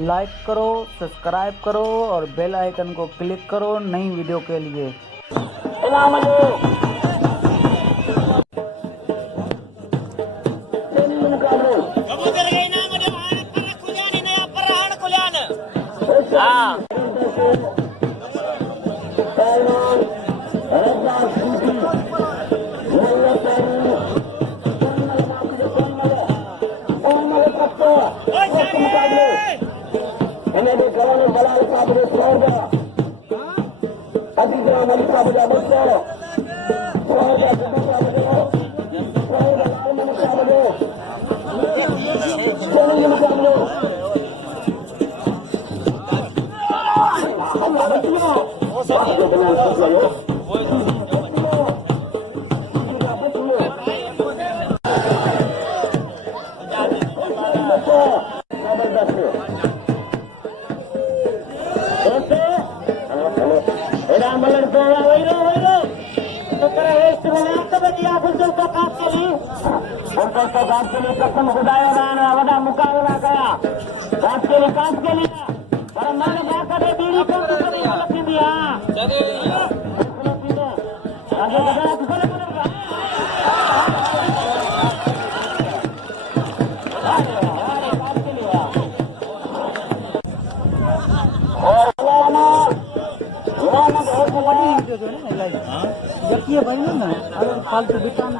लाइक करो, सब्सक्राइब करो और बेल आइकन को क्लिक करो नई वीडियो के लिए। कसम खुदाया मुकाबला करा के विकास के लिए बीड़ी भाई ना अगर फालतू बिटान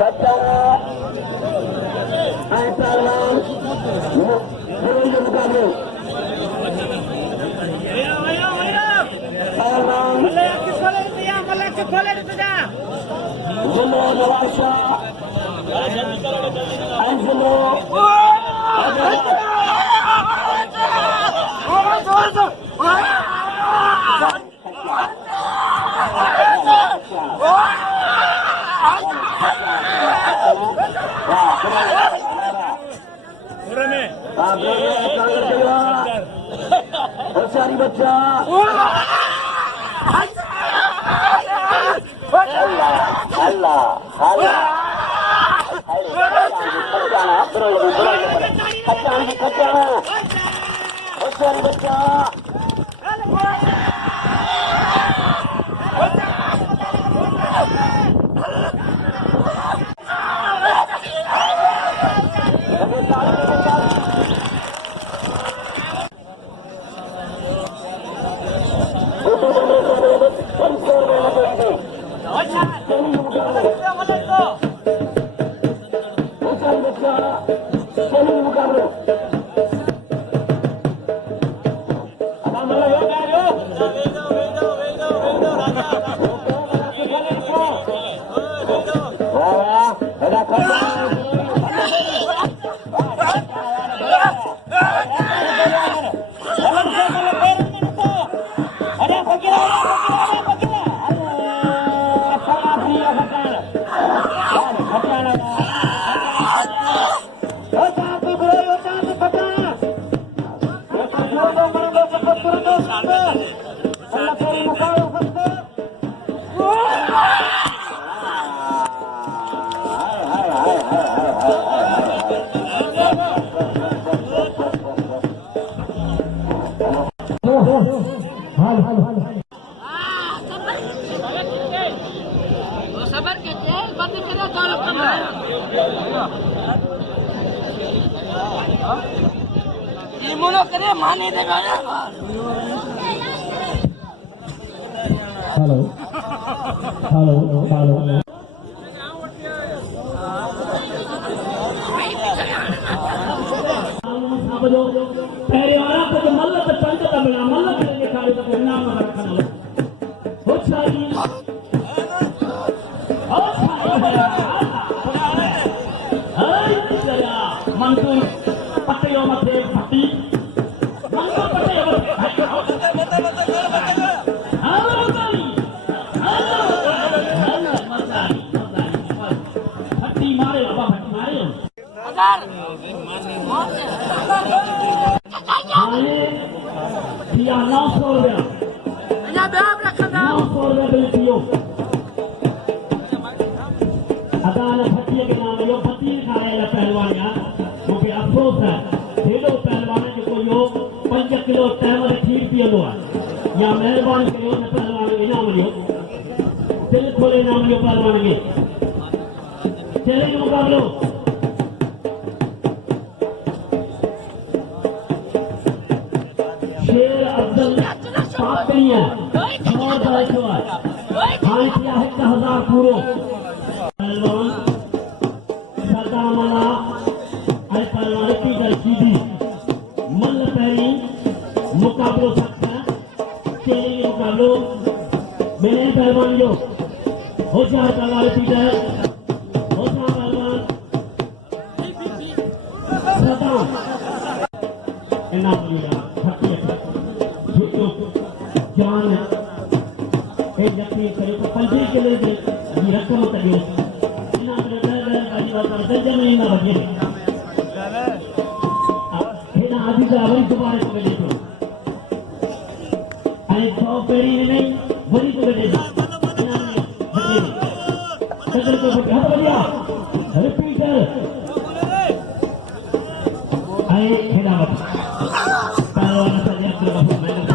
खत्म मुकाबले जिलो नवाज शाह and जिलो होशियारी बच्चा होशियारी बच्चा पहले वाला तो मल्ल तो पंच का बना मल्ल के खाली तो नाम रखना हो चाहिए मंटू पट्टियों मध्य पट्टी मंटू पट्टियों भट्टी मारे बाबा भट्टी मारे दिया 900 रुपया 900 रुपया बिल दियो अदालत भट्टी के नाम यो भट्टी खाए पहलवान यार मुझे अफसोस है हेलो पहलवान जो यो 5 किलो टाइमर खीर पियो या मेहरबान करियो न पहलवान इनाम लियो दिल खोले इनाम लियो पहलवान के चले मुकाबलो शेर अब्दुल पापड़िया और दायकवार हाल किया है 1000 पूरो पहलवान सरदामला आई पहलवान की दर्शीदी मल्ल पहली मुकाबलो सकता चेले मुकाबलो मैंने पहलवान जो हो जाए पहलवान पीटर हो जाए पहलवान सरदाम इनाम लिया जान एक व्यक्ति करीब 50 किलो की रकम करियो इना दर्जन में ना बजे हेना आदि का वही दोबारा को देखो आई 100 पेड़ी नहीं वही को देखो सदर को हाथ बढ़िया रिपीटर आई हेना kalau nasanya berapa banyak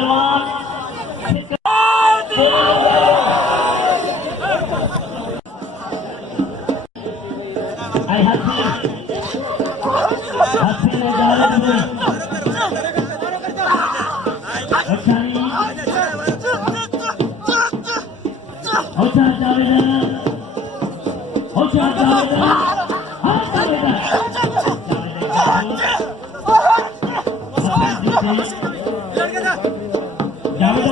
पहलवान आई हसी ने जालत में अच्छा नहीं अच्छा जावेद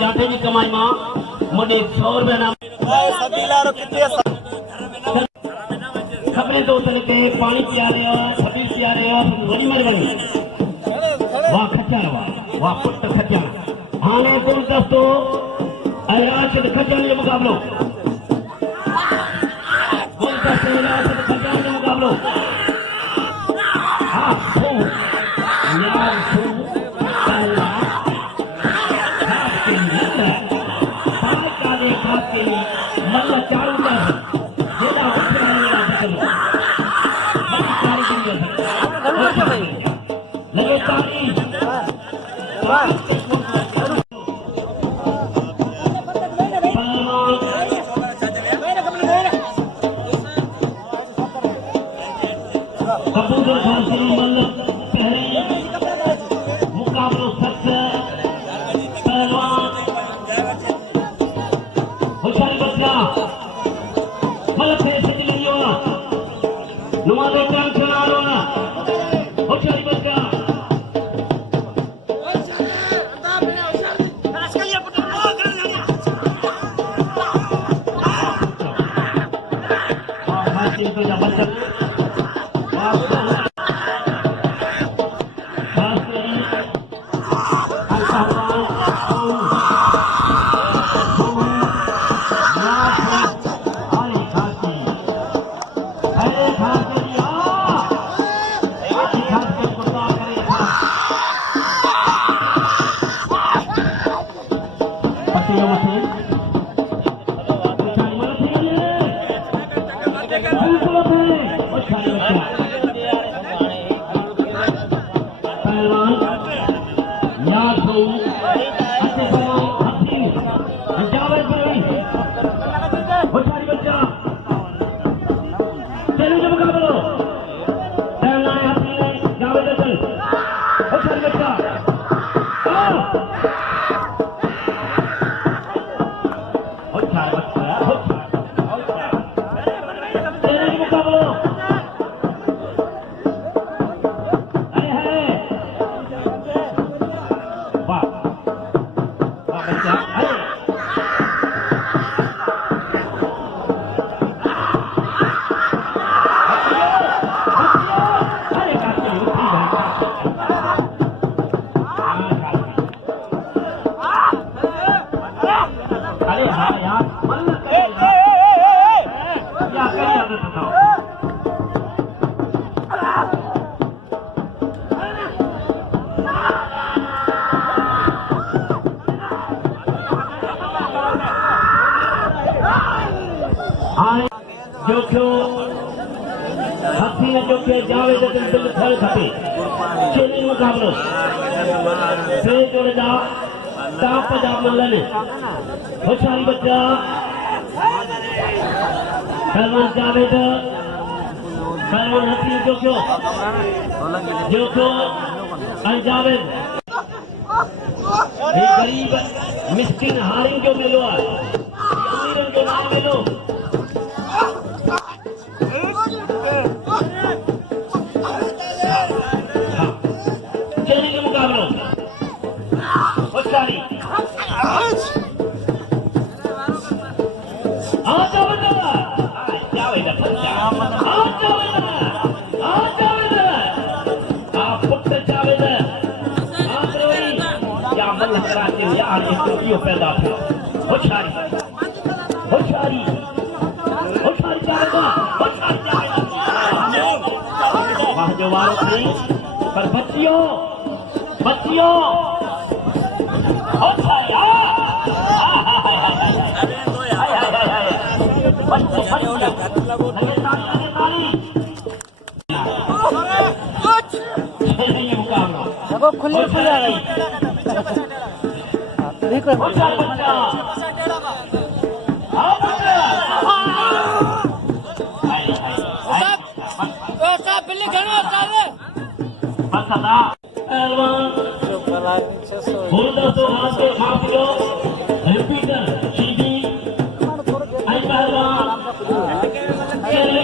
जाते जी कमाई मां मुझे 100 रुपए ना खबरें दो तरह के पानी पिया रहे हो छबील पिया रहे हो बड़ी मेहरबानी वाह खच्चर वाह पुट खच्चर आने तुम दोस्तों अयाज खच्चर ये मुकाबलो बोल दोस्तों अयाज खच्चर ये मुकाबलो हाँ हो यार हो पहला मतलब चालू कर जेला उठराया चलो बड़ी सारी लगे ताली कबूतर खान श्री मल्लभ पहले मुकाबलो सख्त पहलवान होशियारी बच्चा मतलब पैसे नहीं होना नुमाज़े काम सुना रोना होशियारी बच्चा तो जबरदस्त इजाजत था। आए जो क्यों हसीन जो के जावे जब दिल थल खपे चेले मुकाबलो से जोड़े जा ताप जा मल्लने होशियारी बच्चा पहलवान जावेद पहलवान हसीन जो क्यों जावेद ये गरीब मिस्किन हारिंग जो मिलो है अमीरन जो ना मिलो चेले के मुकाबलो होशियारी पैदा होशियारी होशियारी होशियारी वाह जो वारों थी पर बच्चियों बच्चियों होशियारी देखो खुले खुले आ गई ठीक है बिल्ली घणो चाले बस अदा पहलवान गुरदासो हाथ के माफियो रिपीटर सीधी आई पहलवान चले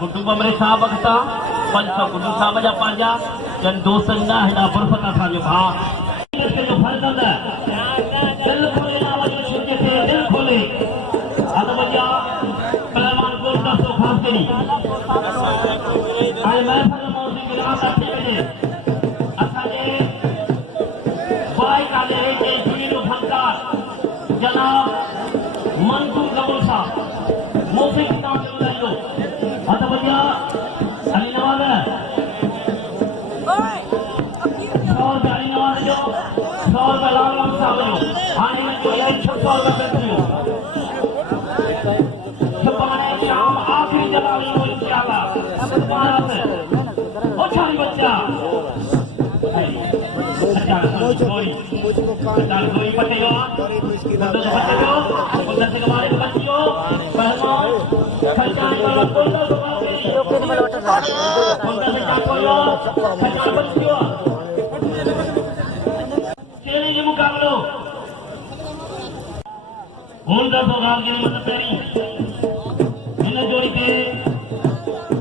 कुटुंब में साहब अगता 500 कुटुंब साहब जा पांजा जन दोस्तन ना हेडा बरफता था जो भा इसके जो फर्क है दिल खोले ना वजो छिके थे दिल खोले अद वजा पहलवान को 10 खास के नहीं आई मैं फल मौसी के रात आते बजे असाजे भाई काले के जीरो फंकार जनाब मंसूर कबूल साहब मौसी की नाम ले लो अद वजा अली नवाज और अली नवाज जो 100 रुपए लाल साहब जो आने में जो 600 रुपए बेचो छपाने शाम आखिरी जला लो इंशाल्लाह दोबारा से ओ छारी बच्चा कोई पटेलो उधर से हमारे बच्चों पहलवान खर्चाने वाला बोलना उधर से क्या बोलो खर्चा बच्चों चेले के मुकाबलो उनका सोगाल के लिए मतलब पेरी इन जोड़ी के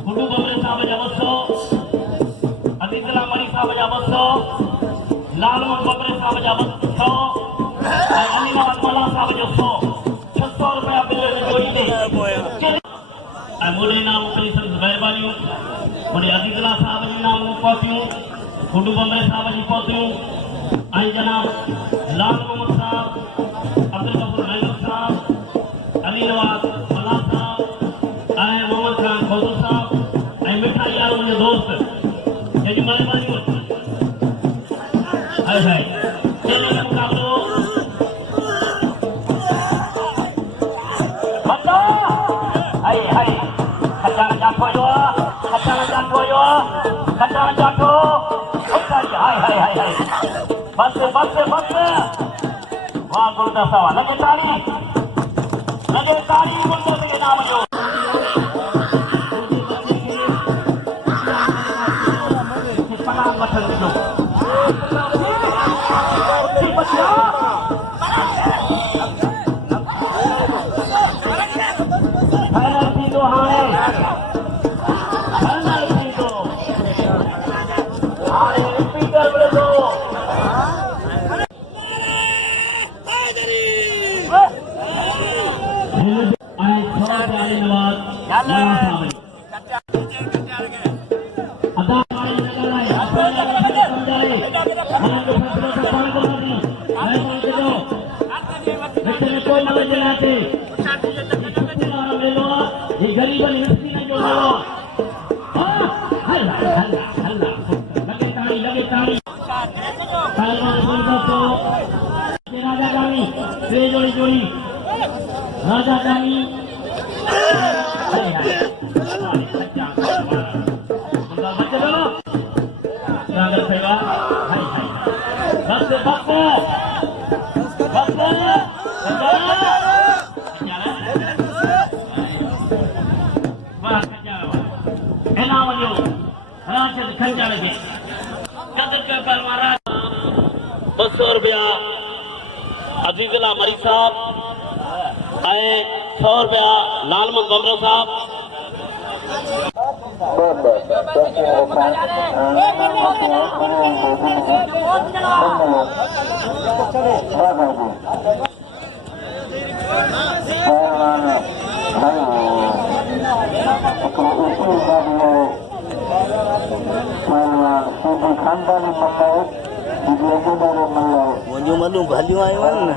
गुड्डू बमरे साहब जबसो अदितला मणि साहब जबसो लाल बमरे साहब जबसो अलीनाथ मला साहब जबसो 600 रुपया बिल जोड़ी ने मोड़े नाम परिसन मेहरबानी मोड़े अदितला साहब जी नाम पहुंचियो गुड्डू बमरे साहब जी पहुंचियो आई जनाब लाल मोहम्मद साहब अब्दुल गफूर महमूद साहब अली नवाज मला साहब आए मोहम्मद खान फौजल साहब आई मिठा यार मुझे दोस्त ये जी मेहरबानी हाय हाय चलिए मुकाबलो बच्चा हाय हाय खचाना जातो यो खचाना जातो हाय हाय हाय हाय बस बस बस वाह गुरदासा लगे ताली गुरदास के नाम जो पनाह मथल जो फाइनल थींदो हाणे फाइनल थींदो हाणे रिपीटर मिलंदो ऐं थोरा प्यारे नवाज़ अदा पाणी न ॻाल्हाए सम्झाए हिननि जो फ़ैसिलो त पाण कंदासीं महिरबानी कजो विच में कोई न विझलाए मेलो आहे ही ग़रीबनि मिस्किननि जो मेलो आहे हल्ला हल्ला हल्ला लगे ताड़ी पहलवान गुलदस्तो राजा जानी टे जोड़ी राजा जानी ₹200 अजीजुल्ला मरी साहब ऐं ₹100 लालमन बमरो साहब मुंहिंजूं मधूं भलियूं आयूं आहिनि न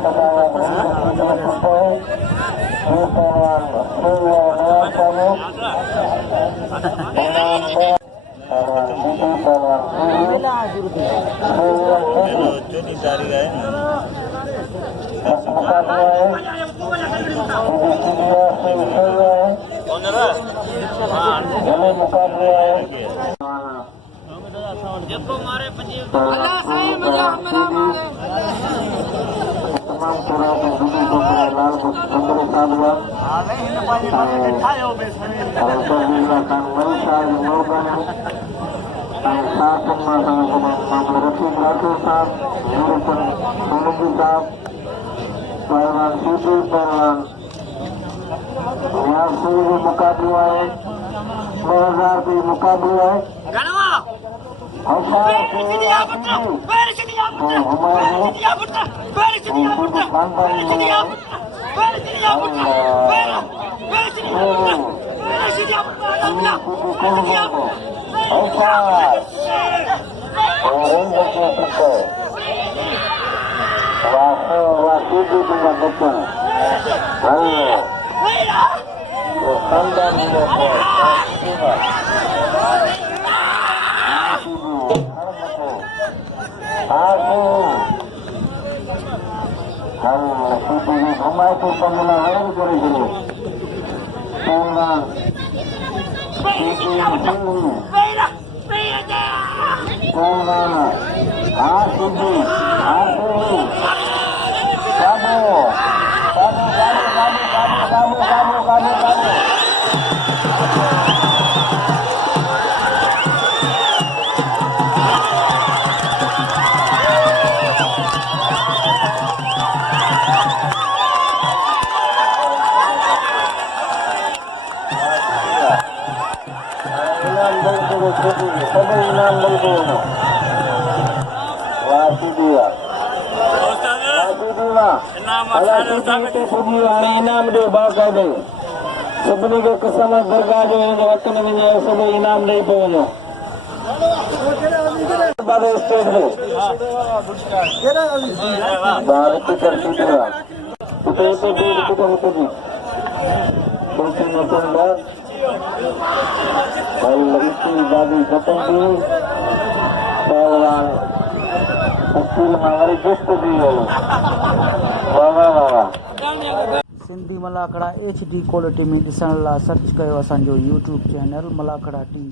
इनाम ॾियो बाक़ाइदे सभिनी खे क़िस्म दरगाह जो हिन जे हक़ में वञो सभु इनाम ॾेई पियो वञो स्टेट सिंधी मलाखड़ा HD क्वालिटी में ॾिसण लाइ सर्च कयो असांजो YouTube चैनल मलाखड़ा TV।